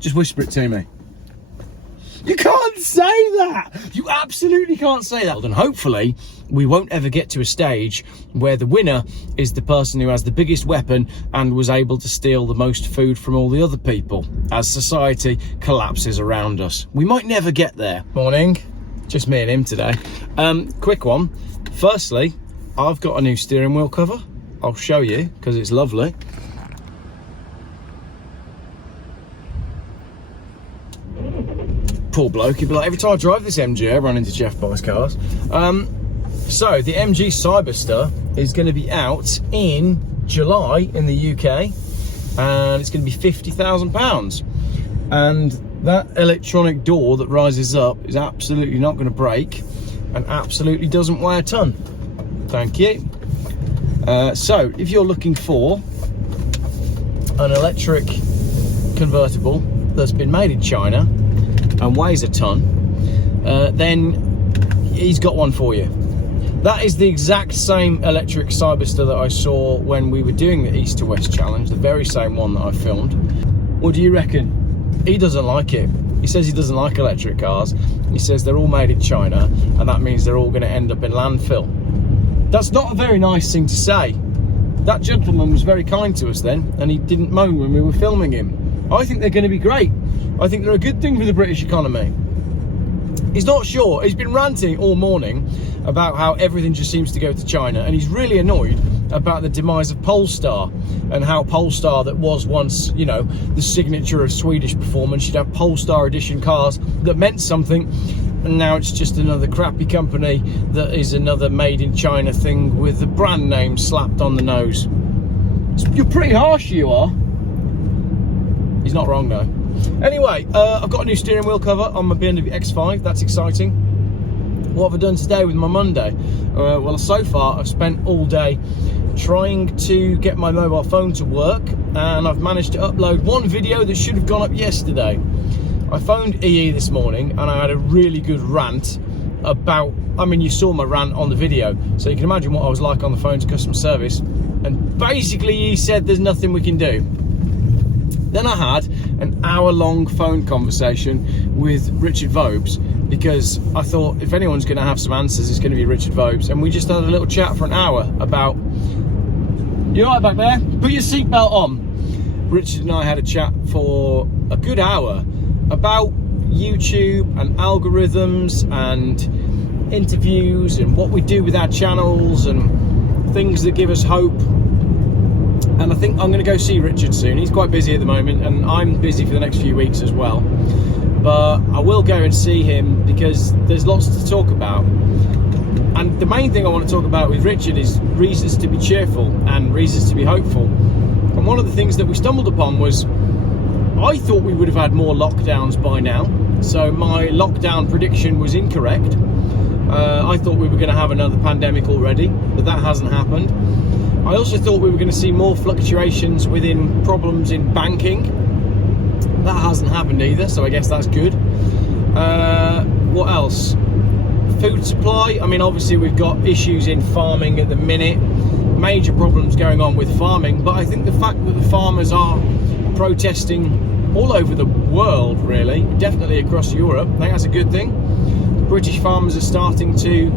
Just whisper it to me. You can't say that! You absolutely can't say that. And hopefully, we won't ever get to a stage where the winner is the person who has the biggest weapon and was able to steal the most food from all the other people as society collapses around us. We might never get there. Morning. Just me and him today. Quick one. Firstly, I've got a new steering wheel cover. I'll show you because it's lovely. Poor bloke, he'd be like, every time I drive this MG, I run into Geoff buys cars. So the MG Cyberster is going to be out in July in the UK, and it's going to be £50,000. And that electronic door that rises up is absolutely not going to break, and absolutely doesn't weigh a ton. Thank you. So if you're looking for an electric convertible that's been made in China and weighs a ton, then he's got one for you. That is the exact same electric Cyberster that I saw when we were doing the East to West challenge, the very same one that I filmed. What do you reckon? He doesn't like it. He says he doesn't like electric cars. He says they're all made in China, and that means they're all going to end up in landfill. That's not a very nice thing to say. That gentleman was very kind to us then, and he didn't moan when we were filming him. I think they're going to be great. I think they're a good thing for the British economy. He's not sure. He's been ranting all morning about how everything just seems to go to China, and he's really annoyed about the demise of POLESTAR, and how POLESTAR, that was once, you know, the signature of Swedish performance, you'd have POLESTAR edition cars that meant something, and now it's just another crappy company that is another made in China thing with the brand name slapped on the nose. You're pretty harsh, you are. He's not wrong though. Anyway, I've got a new steering wheel cover on my BMW X5. That's exciting. What have I done today with my Monday? Well, so far I've spent all day trying to get my mobile phone to work, and I've managed to upload one video that should have gone up yesterday. I phoned EE this morning and I had a really good rant about, I mean, you saw my rant on the video, so you can imagine what I was like on the phone to customer service, and basically he said there's nothing we can do. Then I had an hour-long phone conversation with Richard Vobes, because I thought if anyone's going to have some answers, it's going to be Richard Vobes. And we just had a little chat for an hour about, you all right back there? Put your seatbelt on. Richard and I had a chat for a good hour about YouTube and algorithms and interviews and what we do with our channels and things that give us hope. And I think I'm going to go see Richard soon. He's quite busy at the moment, and I'm busy for the next few weeks as well. But I will go and see him because there's lots to talk about. And the main thing I want to talk about with Richard is reasons to be cheerful and reasons to be hopeful. And one of the things that we stumbled upon was, I thought we would have had more lockdowns by now. So my lockdown prediction was incorrect. I thought we were going to have another pandemic already, but that hasn't happened. I also thought we were going to see more fluctuations within problems in banking. That hasn't happened either, so I guess that's good. What else? Food supply. I mean, obviously we've got issues in farming at the minute. Major problems going on with farming, but I think the fact that the farmers are protesting all over the world, really, definitely across Europe, I think that's a good thing. British farmers are starting to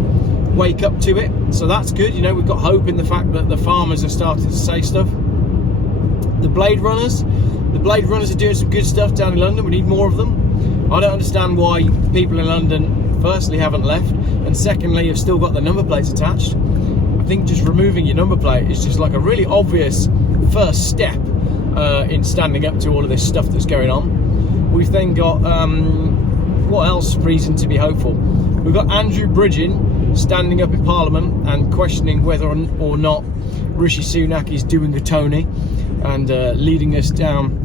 wake up to it, so that's good. You know, we've got hope in the fact that the farmers are starting to say stuff. The Blade Runners are doing some good stuff down in London. We need more of them. I don't understand why people in London, firstly, haven't left, and secondly, have still got the number plates attached. I think just removing your number plate is just like a really obvious first step in standing up to all of this stuff that's going on. We've then got, what else reason to be hopeful? We've got Andrew Bridgen standing up in Parliament and questioning whether or not Rishi Sunak is doing a Tony and leading us down,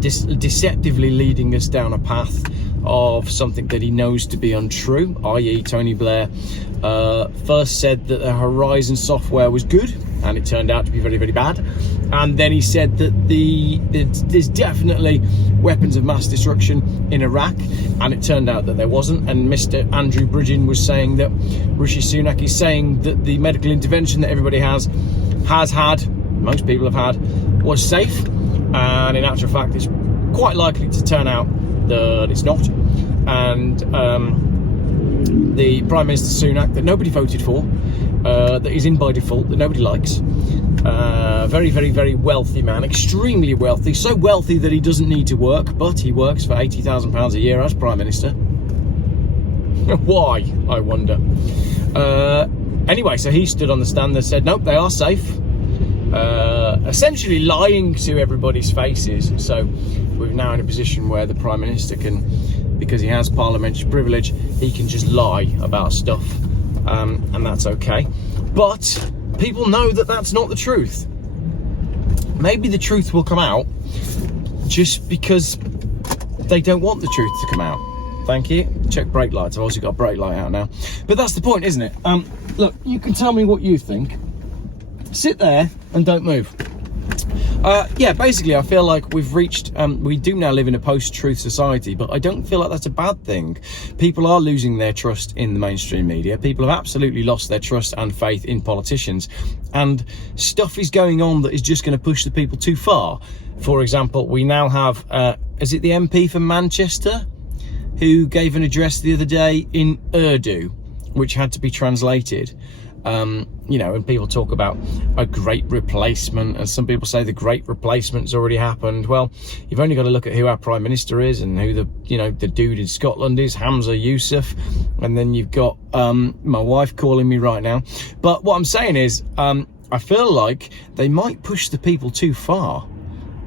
deceptively leading us down a path of something that he knows to be untrue, i.e. Tony Blair first said that the Horizon software was good, and it turned out to be very, very bad. And then he said that there's definitely weapons of mass destruction in Iraq, and it turned out that there wasn't. And Mr. Andrew Bridgen was saying that Rishi Sunak is saying that the medical intervention that everybody has had, most people have had, was safe. And in actual fact, it's quite likely to turn out that it's not. And the Prime Minister Sunak, that nobody voted for, that is in by default, that nobody likes, very, very, very wealthy man, extremely wealthy, so wealthy that he doesn't need to work, but he works for £80,000 a year as Prime Minister. Why, I wonder. Anyway, so he stood on the stand and said, nope, they are safe. Essentially lying to everybody's faces. So we're now in a position where the Prime Minister can, because he has parliamentary privilege, he can just lie about stuff, and that's okay. But people know that that's not the truth. Maybe the truth will come out just because they don't want the truth to come out. Thank you. Check brake lights. I've also got a brake light out now. But that's the point, isn't it? Look, you can tell me what you think. Sit there and don't move. Yeah, basically, I feel like we've reached, we do now live in a post-truth society, but I don't feel like that's a bad thing. People are losing their trust in the mainstream media. People have absolutely lost their trust and faith in politicians. And stuff is going on that is just going to push the people too far. For example, we now have, is it the MP for Manchester, who gave an address the other day in Urdu, which had to be translated. You know, and people talk about a great replacement, and some people say the great replacement's already happened. Well, you've only got to look at who our Prime Minister is and who the dude in Scotland is, Hamza Yousaf, and then you've got my wife calling me right now. But what I'm saying is, I feel like they might push the people too far,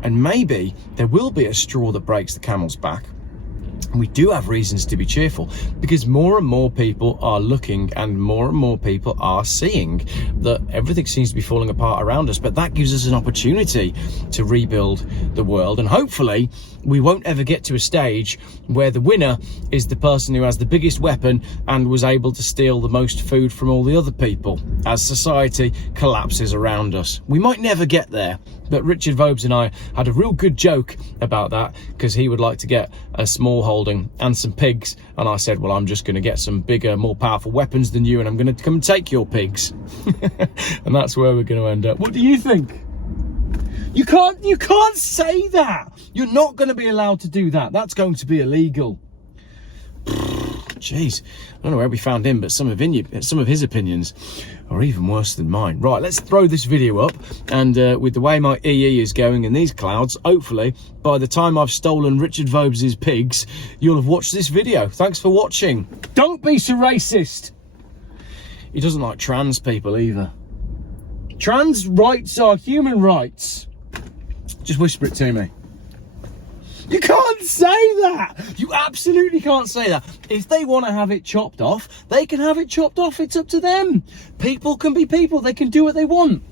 and maybe there will be a straw that breaks the camel's back. We do have reasons to be cheerful, because more and more people are looking and more people are seeing that everything seems to be falling apart around us. But that gives us an opportunity to rebuild the world, and hopefully we won't ever get to a stage where the winner is the person who has the biggest weapon and was able to steal the most food from all the other people as society collapses around us. We might never get there, but Richard Vobes and I had a real good joke about that, because he would like to get a small holding and some pigs, and I said, well, I'm just going to get some bigger, more powerful weapons than you, and I'm going to come and take your pigs. And that's where we're going to end up. What do you think? You can't say that. You're not going to be allowed to do that. That's going to be illegal. Jeez, I don't know where we found him, but some of his opinions are even worse than mine. Right, let's throw this video up, and with the way my EE is going in these clouds, hopefully by the time I've stolen Richard Vobes' pigs, you'll have watched this video. Thanks for watching. Don't be so racist. He doesn't like trans people either. Trans rights are human rights. Just whisper it to me. You can't say that. You absolutely can't say that. If they want to have it chopped off, they can have it chopped off. It's up to them. People can be people. They can do what they want.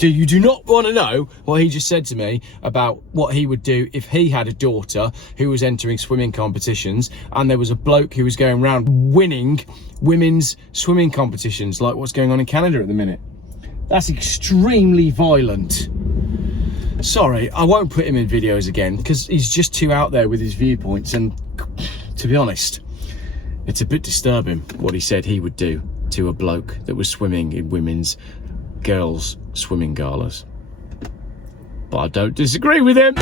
You do not want to know what he just said to me about what he would do if he had a daughter who was entering swimming competitions, and there was a bloke who was going around winning women's swimming competitions, like what's going on in Canada at the minute. That's extremely violent. Sorry, I won't put him in videos again, because he's just too out there with his viewpoints, and to be honest, it's a bit disturbing what he said he would do to a bloke that was swimming in girls' swimming galas. But I don't disagree with him.